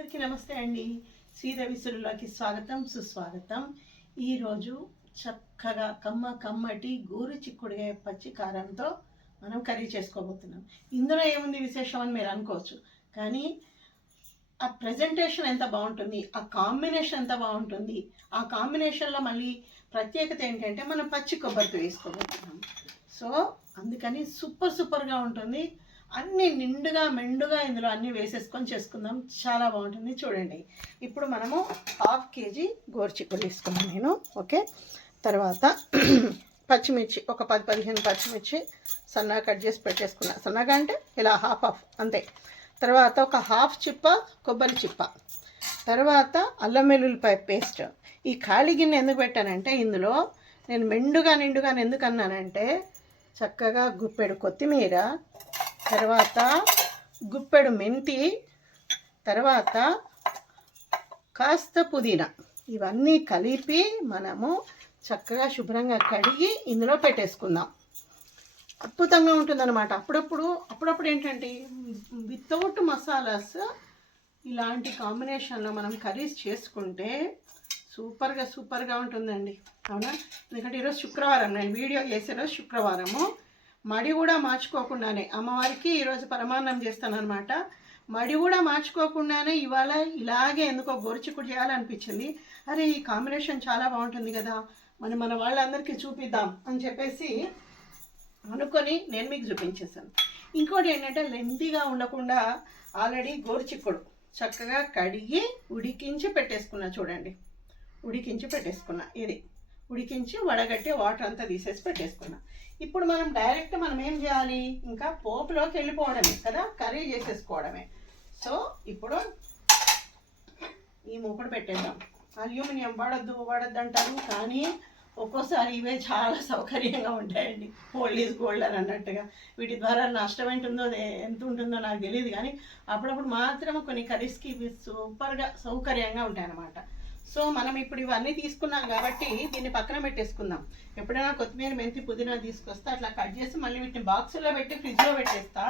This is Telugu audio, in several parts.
అందరికీ నమస్తే అండి. శ్రీరవిసురులకి స్వాగతం సుస్వాగతం. ఈరోజు చక్కగా కమ్మటి గోరు చిక్కుడుకాయ పచ్చి కారంతో మనం కర్రీ చేసుకోబోతున్నాం. ఇందులో ఏముంది విశేషం అని మీరు అనుకోవచ్చు, కానీ ఆ ప్రజెంటేషన్ ఎంత బాగుంటుంది, ఆ కాంబినేషన్ ఎంత బాగుంటుంది. ఆ కాంబినేషన్లో మళ్ళీ ప్రత్యేకత ఏంటంటే మనం పచ్చి కొబ్బరితో వేసుకోబోతున్నాం. సో అందుకని సూపర్గా ఉంటుంది. అన్నీ నిండుగా మెండుగా ఇందులో అన్నీ వేసేసుకొని చేసుకుందాం, చాలా బాగుంటుంది. చూడండి, ఇప్పుడు మనము 1/2 kg గోరుచిక్కుడు తీసుకున్నాం నేను. ఓకే, తర్వాత పచ్చిమిర్చి ఒక 10-15 పచ్చిమిర్చి సన్నగా కట్ చేసి పెట్టేసుకున్నా. సన్నగా అంటే ఇలా హాఫ్ అంతే. తర్వాత ఒక 1/2 చిప్ప కొబ్బరి చిప్ప, తర్వాత అల్లం వెల్లుల్లిపాయ పేస్ట్. ఈ ఖాళీ గిన్నె ఎందుకు పెట్టానంటే ఇందులో నేను నిండుగా ఎందుకు అన్నానంటే చక్కగా గుప్పెడు కొత్తిమీర, తర్వాత గుప్పెడు మెంతి, తర్వాత కాస్త పుదీనా, ఇవన్నీ కలిపి మనము చక్కగా శుభ్రంగా కడిగి ఇందులో పెట్టేసుకుందాం. అద్భుతంగా ఉంటుందన్నమాట. అప్పుడప్పుడు ఏంటంటే వితౌట్ మసాలాస్ ఇలాంటి కాంబినేషన్లో మనం కర్రీస్ చేసుకుంటే సూపర్గా ఉంటుందండి. అవునా? ఎందుకంటే ఈరోజు శుక్రవారం, నేను వీడియో చేసే రోజు శుక్రవారము. మడి కూడా మార్చుకోకుండానే అమ్మవారికి ఈరోజు పరమాన్నం చేస్తానన్నమాట. మడి కూడా మార్చుకోకుండానే ఇవాళ ఇలాగే ఎందుకో గోరుచిక్కుడు చేయాలనిపించింది. అరే ఈ కాంబినేషన్ చాలా బాగుంటుంది కదా, మన వాళ్ళందరికీ చూపిద్దాం అని చెప్పేసి అనుకొని నేను మీకు చూపించేసాను. ఇంకోటి ఏంటంటే లెంతీగా ఉండకుండా ఆల్రెడీ గోరుచిక్కుడు చక్కగా కడిగి ఉడికించి పెట్టేసుకున్నా. చూడండి, ఉడికించి పెట్టేసుకున్నా. ఇది ఉడికించి వడగట్టి వాటర్ అంతా తీసేసి పెట్టేసుకున్నా. ఇప్పుడు మనం డైరెక్ట్ ఏం చేయాలి, ఇంకా పోపులోకి వెళ్ళిపోవడమే కదా, కర్రీ చేసేసుకోవడమే. సో ఇప్పుడు ఈ మూకుడు పెట్టేద్దాం. అల్యూమినియం వాడద్దు అంటారు, కానీ ఒక్కోసారి ఇవే చాలా సౌకర్యంగా ఉంటాయండి. ఓల్డ్ ఈజ్ గోల్డ్ అని అన్నట్టుగా. వీటి ద్వారా నష్టం ఎంత ఉంటుందో నాకు తెలియదు, కానీ అప్పుడప్పుడు మాత్రం కొన్ని కర్రీస్కి ఇవి సూపర్గా సౌకర్యంగా ఉంటాయన్నమాట. సో మనం ఇప్పుడు ఇవన్నీ తీసుకున్నాం కాబట్టి దీన్ని పక్కన పెట్టేసుకుందాం. ఎప్పుడైనా కొత్తిమీర మెంతి పుదీనా తీసుకొస్తా అట్లా కట్ చేసి మళ్ళీ వీటిని బాక్సులో పెట్టి ఫ్రిడ్జ్లో పెట్టేస్తా,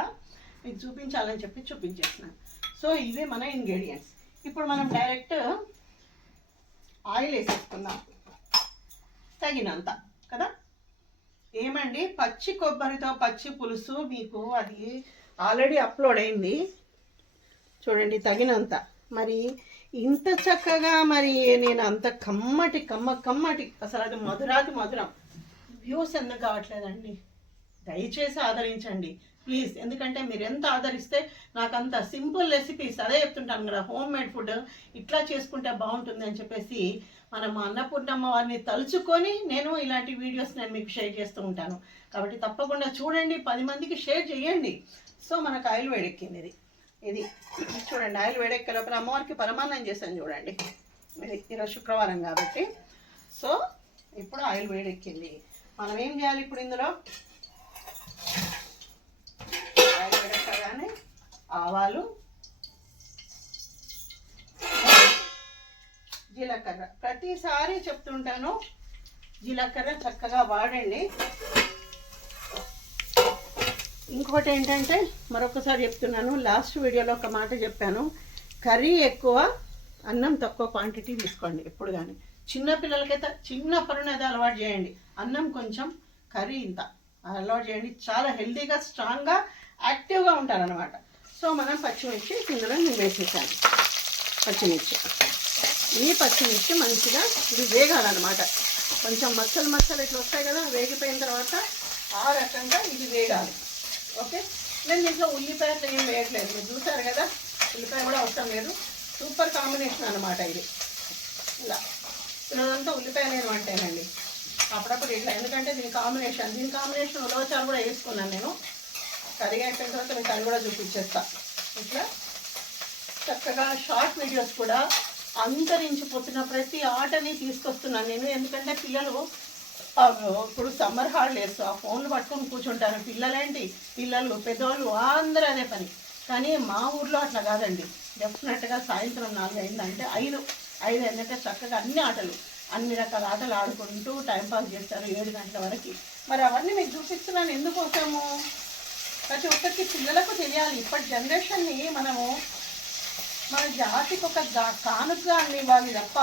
మీకు చూపించాలని చెప్పి చూపించేస్తున్నాను. సో ఇవే మన ఇంగ్రీడియంట్స్. ఇప్పుడు మనం డైరెక్ట్ ఆయిల్ వేసేసుకుందాం తగినంత కదా. ఏమండి, పచ్చి కొబ్బరితో పచ్చి పులుసు మీకు అది ఆల్రెడీ అప్లోడ్ అయింది చూడండి, తగినంత. మరి ఇంత చక్కగా మరి నేను అంత కమ్మటి అసలు అది మధురం వ్యూస్ ఎందుకు కావట్లేదండి? దయచేసి ఆదరించండి ప్లీజ్. ఎందుకంటే మీరు ఎంత ఆదరిస్తే నాకు అంత సింపుల్ రెసిపీస్, అదే చెప్తుంటాను కదా, హోమ్ మేడ్ ఫుడ్ ఇట్లా చేసుకుంటే బాగుంటుంది అని చెప్పేసి మనం అన్నపూర్ణమ్మ వారిని తలుచుకొని నేను ఇలాంటి వీడియోస్ నేను మీకు షేర్ చేస్తూ ఉంటాను. కాబట్టి తప్పకుండా చూడండి, 10 మందికి షేర్ చేయండి. సో మనకు ఆయిల్ వేడెక్కింది. ఇది చూడండి, ఆయిల్ వేడెక్కే లోపల అమ్మవారికి పరమాన్నం చేశాను చూడండి. ఇది ఈరోజు శుక్రవారం కాబట్టి. సో ఇప్పుడు ఆయిల్ వేడెక్కింది. మనం ఏం చేయాలి ఇప్పుడు ఇందులో, ఆయిల్ వేడెక్కగానే ఆవాలు, జీలకర్ర. ప్రతిసారి చెప్తుంటాను జీలకర్ర చక్కగా వాడండి. ఇంకోటి ఏంటంటే మరొకసారి చెప్తున్నాను, లాస్ట్ వీడియోలో ఒక మాట చెప్పాను, కర్రీ ఎక్కువ అన్నం తక్కువ క్వాంటిటీ తీసుకోండి ఎప్పుడు కానీ. చిన్నపిల్లలకైతే చిన్నప్పటినే అది అలవాటు చేయండి. అన్నం కొంచెం, కర్రీ ఇంత అలవాటు చేయండి. చాలా హెల్తీగా స్ట్రాంగ్గా యాక్టివ్గా ఉంటారనమాట. సో మనం పచ్చిమిర్చి ఇందులో నేను వేసేసాను. ఈ పచ్చిమిర్చి మంచిగా ఇది వేగాలన్నమాట. కొంచెం మచ్చలు ఇట్లా వస్తాయి కదా, వేగిపోయిన తర్వాత ఆ రకంగా ఇది వేగాలి. ఓకే, నేను దీంట్లో ఉల్లిపాయలు ఏం వేయట్లేదు, మీరు చూసారు కదా, ఉల్లిపాయ కూడా అవసరం లేదు. సూపర్ కాంబినేషన్ అనమాట ఇది. ఇలా ఇదంతా ఉల్లిపాయ నేను అంటేనండి అప్పుడప్పుడు ఇట్లా, ఎందుకంటే దీని కాంబినేషన్ ఉలవచారు కూడా వేసుకున్నాను నేను. కర్రీ అయిపోయిన తర్వాత మీకు అది కూడా చూపించేస్తా. ఇట్లా చక్కగా షార్ట్ వీడియోస్ కూడా అంతరించిపోతున్న ప్రతి ఆటని తీసుకొస్తున్నాను నేను. ఎందుకంటే పిల్లలు ఇప్పుడు సమ్మర్ హాలిడేస్ ఆ ఫోన్లు పట్టుకొని కూర్చుంటారు. పిల్లలు పెద్దవాళ్ళు అందరూ అదే పని. కానీ మా ఊర్లో అట్లా కాదండి. డెఫినెట్గా సాయంత్రం 4 అయిందంటే 5 అయిందంటే చక్కగా అన్ని రకాల ఆటలు ఆడుకుంటూ టైంపాస్ చేస్తారు 7 గంటల వరకు. మరి అవన్నీ మీకు చూపిస్తున్నాను ఎందుకోసము, ప్రతి ఒక్కరికి పిల్లలకు తెలియాలి. ఇప్పటి జనరేషన్ని మనము మన జాతికి ఒక కానుక ఇవ్వాలి తప్ప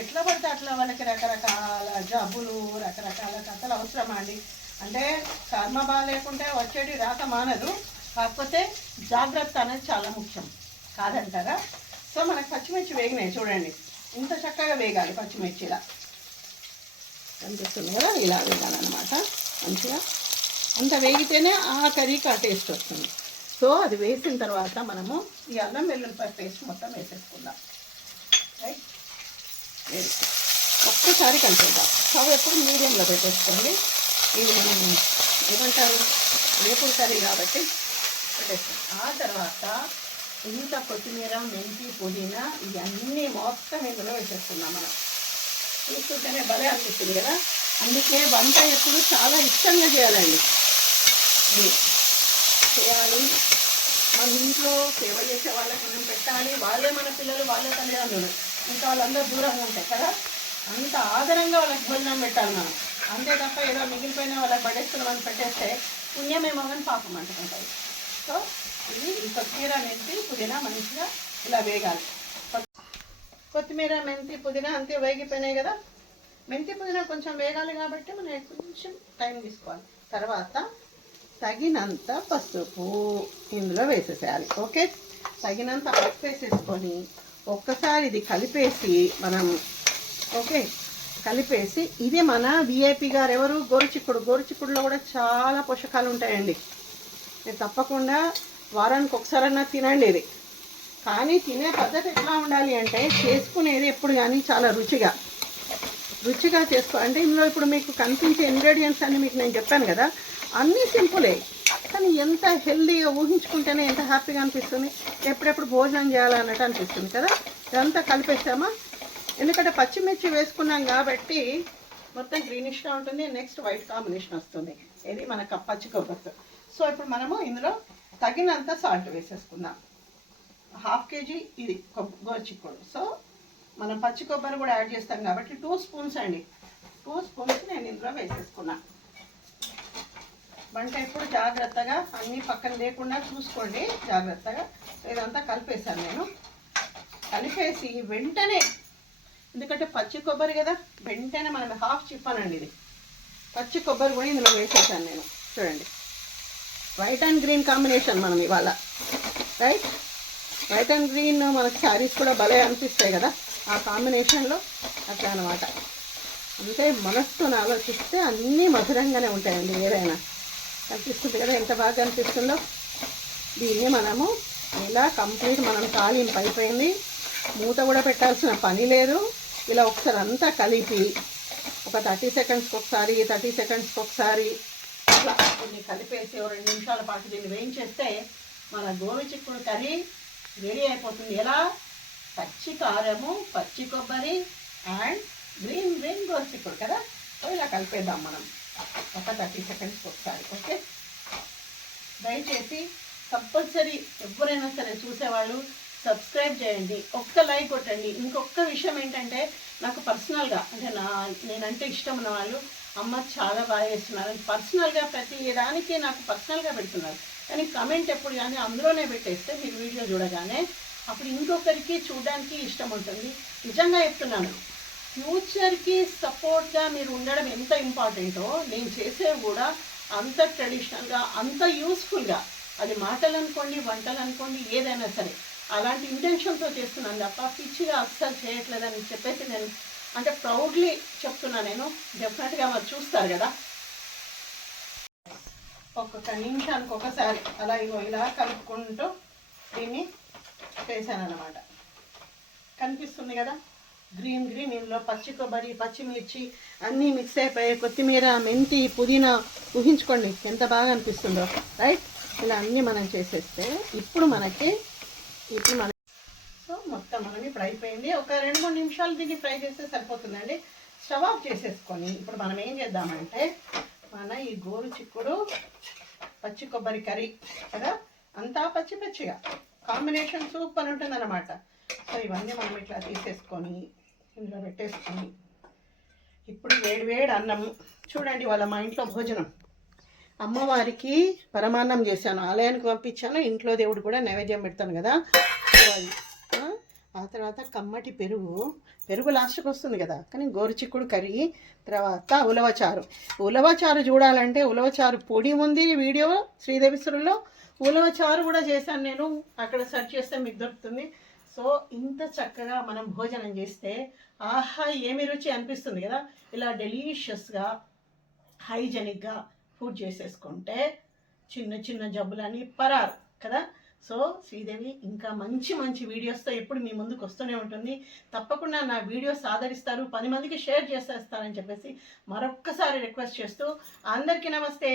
ఎట్లా పడితే అట్లా వాళ్ళకి రకరకాల జబ్బులు రకరకాల కథలు అవసరమా అండి? అంటే కర్మ బాగాలేకుంటే వచ్చేటి రాక మానదు, కాకపోతే జాగ్రత్త అనేది చాలా ముఖ్యం కాదంటారా? సో మనకు పచ్చిమిర్చి వేగినాయి చూడండి, ఇంత చక్కగా వేగాలి పచ్చిమిర్చి. ఇలా కనిపిస్తుంది కదా, ఇలా వేగాలన్నమాట మంచిగా. అంత వేగితేనే ఆ కర్రీకి ఆ టేస్ట్ వస్తుంది. సో అది వేసిన తర్వాత మనము ఈ అల్లం వెల్లుల్లిపాయ పేస్ట్ మొత్తం వేసేసుకుందాం. రైట్, ఒక్కసారి కలిపేద్దాం. స్టవ్ ఎప్పుడు మీడియంలో పెట్టేసుకోండి. ఇది మనం ఏమంటారు, వేపుడు కర్రీ కాబట్టి పెట్టేస్తాం. ఆ తర్వాత ఇంత కొత్తిమీర, మెంతి, పుదీనా ఇవన్నీ మొత్తం ఇందులో వేసేసుకుందాం. మనం చూస్తుంటేనే భలే అనిపిస్తుంది కదా. అందుకే వంట ఎప్పుడు చాలా ఇష్టంగా చేయాలండి. చేయాలి, మన ఇంట్లో సేవ చేసే వాళ్ళకి మనం పెట్టాలి. వాళ్ళే మన పిల్లలు, వాళ్ళే తల్లిదండ్రులు, ఇంకా వాళ్ళందరూ దూరంగా ఉంటాయి కదా. అంత ఆదరంగా వాళ్ళకి భోజనం పెట్టాలి మనం. అంతే తప్ప ఏదో మిగిలిపోయిన వాళ్ళకి పడేస్తున్నామని పెట్టేస్తే పుణ్యమేమో కానీ పాపం అంటుకుంటుంది. సో ఇది ఈ కొత్తిమీర, మెంతి, పుదీనా మంచిగా ఇలా వేగాలి. కొత్తిమీర, మెంతి, పుదీనా అంతే వేగిపోయినాయి కదా. మెంతి, పుదీనా కొంచెం వేగాలి కాబట్టి మనం కొంచెం టైం తీసుకోవాలి. తర్వాత తగినంత పసుపు ఇందులో వేసేసేయాలి. ఓకే, తగినంత పసుపు వేసేసుకొని ఒక్కసారి ఇది కలిపేసి మనం కలిపేసి ఇది మన విఐపి గారు ఎవరు, గోరుచిక్కుడు. గోరుచిక్కుడులో కూడా చాలా పోషకాలు ఉంటాయండి. మీరు తప్పకుండా వారానికి ఒకసారన్నా తినండి ఇది. కానీ తినే పద్ధతి ఎట్లా ఉండాలి అంటే, చేసుకునేది ఎప్పుడు కానీ చాలా రుచిగా చేసుకో. అంటే ఇందులో ఇప్పుడు మీకు కనిపించే ఇంగ్రీడియంట్స్ అన్నీ మీకు నేను చెప్పాను కదా, అన్నీ సింపులే, కానీ ఎంత హెల్దీగా ఊహించుకుంటేనే ఎంత హ్యాపీగా అనిపిస్తుంది. ఎప్పుడెప్పుడు భోజనం చేయాలన్నట్టు అనిపిస్తుంది కదా. ఇదంతా కలిపేసామా, ఎందుకంటే పచ్చిమిర్చి వేసుకున్నాం కాబట్టి మొత్తం గ్రీనిష్గా ఉంటుంది. నెక్స్ట్ వైట్ కాంబినేషన్ వస్తుంది, ఇది మన పచ్చి కొబ్బరి. సో ఇప్పుడు మనము ఇందులో తగినంత సాల్ట్ వేసేసుకుందాం. 1/2 kg ఇది గోరుచిక్కుడు. సో మనం పచ్చి కొబ్బరి కూడా యాడ్ చేస్తాం కాబట్టి 2 స్పూన్స్ అండి. 2 స్పూన్స్ నేను ఇందులో వేసేసుకున్నా. వంట ఎప్పుడు జాగ్రత్తగా అన్నీ పక్కన లేకుండా చూసుకోండి జాగ్రత్తగా. ఇదంతా కలిపేసాను నేను. కలిపేసి వెంటనే, ఎందుకంటే పచ్చి కొబ్బరి కదా, వెంటనే మనం 1/2 చిప్పానండి ఇది పచ్చి కొబ్బరి కూడా ఇందులో వేసేసాను నేను. చూడండి, వైట్ అండ్ గ్రీన్ కాంబినేషన్ మనం ఇవాళ. రైట్, వైట్ అండ్ గ్రీన్ మనకి శారీస్ కూడా భలే అనిపిస్తాయి కదా ఆ కాంబినేషన్లో. అట్లా అనమాట. అంటే మనసుతో ఆలోచిస్తే అన్నీ మధురంగానే ఉంటాయండి. ఏదైనా కనిపిస్తుంది కదా ఎంత బాగా అనిపిస్తుందో. దీన్ని మనము ఇలా కంప్లీట్ మనం తాలింపు అయిపోయింది, మూత కూడా పెట్టాల్సిన పని లేదు. ఇలా ఒకసారి అంతా కలిపి ఒక 30 సెకండ్స్కి ఒకసారి 30 సెకండ్స్కి ఒకసారి అట్లా దీన్ని కలిపేసి 2 నిమిషాల పాటు దీన్ని వేయించేస్తే మన గోరుచిక్కుడు కర్రీ రెడీ అయిపోతుంది. ఎలా, పచ్చి కారము, పచ్చి కొబ్బరి అండ్ గ్రీన్ గోరుచిక్కుడు కదా. సో ఇలా కలిపేద్దాం మనం ఒక 30 సెకండ్స్కి ఒకసారి. ఓకే, దయచేసి కంపల్సరీ ఎవరైనా సరే చూసేవాళ్ళు సబ్స్క్రైబ్ చేయండి, ఒక్క లైక్ కొట్టండి. ఇంకొక విషయం ఏంటంటే, నాకు పర్సనల్గా అంటే నేనంటే ఇష్టం ఉన్న వాళ్ళు, అమ్మ చాలా బాగా చేస్తున్నారు పర్సనల్గా ప్రతి దానికి నాకు పర్సనల్గా పెడుతున్నారు. కానీ కమెంట్ ఎప్పుడు కానీ అందులోనే పెట్టేస్తే మీరు వీడియో చూడగానే అప్పుడు ఇంకొకరికి చూడడానికి ఇష్టం ఉంటుంది. నిజంగా చెప్తున్నాను, ఫ్యూచర్కి సపోర్ట్గా మీరు ఉండడం ఎంత ఇంపార్టెంటో నేను చేసేవి కూడా అంత ట్రెడిషనల్గా, అంత యూస్ఫుల్గా, అది మాటలు అనుకోండి, వంటలు అనుకోండి, ఏదైనా సరే అలాంటి ఇంటెన్షన్తో చేస్తున్నాను తప్ప పిచ్చిగా అస్సలు చేయట్లేదని చెప్పేసి నేను అంటే ప్రౌడ్లీ చెప్తున్నాను. నేను డెఫినెట్గా మరి చూస్తారు కదా. ఒక్కొక్క నిమిషానికి ఒకసారి అలా ఇలా కలుపుకుంటూ దీన్ని వేసాను అన్నమాట. కనిపిస్తుంది కదా గ్రీన్ ఇందులో పచ్చి కొబ్బరి, పచ్చిమిర్చి అన్నీ మిక్స్ అయిపోయాయి. కొత్తిమీర, మెంతి, పుదీనా ఊహించుకోండి ఎంత బాగా అనిపిస్తుందో. రైట్, ఇలా అన్నీ మనం చేసేస్తే ఇప్పుడు మన సో మొత్తం మనం ఇప్పుడు అయిపోయింది. ఒక 2-3 నిమిషాలు దీన్ని ఫ్రై చేస్తే సరిపోతుందండి. స్టవ్ ఆఫ్ చేసేసుకొని ఇప్పుడు మనం ఏం చేద్దామంటే, మన ఈ గోరుచిక్కుడు పచ్చి కొబ్బరి కర్రీ కదా, అంతా పచ్చిగా కాంబినేషన్ సూపర్ ఉంటుంది అన్నమాట. సో ఇవన్నీ మనం ఇట్లా తీసేసుకొని ఇందులో పెట్టేసుకొని ఇప్పుడు వేడి అన్నం చూడండి. వాళ్ళ మా ఇంట్లో భోజనం అమ్మవారికి పరమాన్నం చేశాను, ఆలయానికి పంపించాను, ఇంట్లో దేవుడు కూడా నైవేద్యం పెడతాను కదా. సో అది ఆ తర్వాత కమ్మటి పెరుగు లాస్ట్కి వస్తుంది కదా, కానీ గోరుచిక్కుడు కర్రీ, తర్వాత ఉలవచారు చూడాలంటే ఉలవచారు పొడి ఉంది వీడియో శ్రీదేవిసురులో. ఉలవచారు కూడా చేశాను నేను, అక్కడ సెర్చ్ చేస్తే మీకు దొరుకుతుంది. సో ఇంత చక్కగా మనం భోజనం చేస్తే ఆహా ఏమి రుచి అనిపిస్తుంది కదా. ఇలా డెలీషియస్గా హైజెనిక్గా ఫుడ్ చేసేసుకుంటే చిన్న చిన్న జబ్బులని పరారు కదా. సో శ్రీదేవి ఇంకా మంచి మంచి వీడియోస్తో ఎప్పుడు మీ ముందుకు వస్తూనే ఉంటుంది. తప్పకుండా నా వీడియోస్ ఆదరిస్తారు, 10 మందికి షేర్ చేసేస్తారని చెప్పేసి మరొక్కసారి రిక్వెస్ట్ చేస్తూ అందరికీ నమస్తే.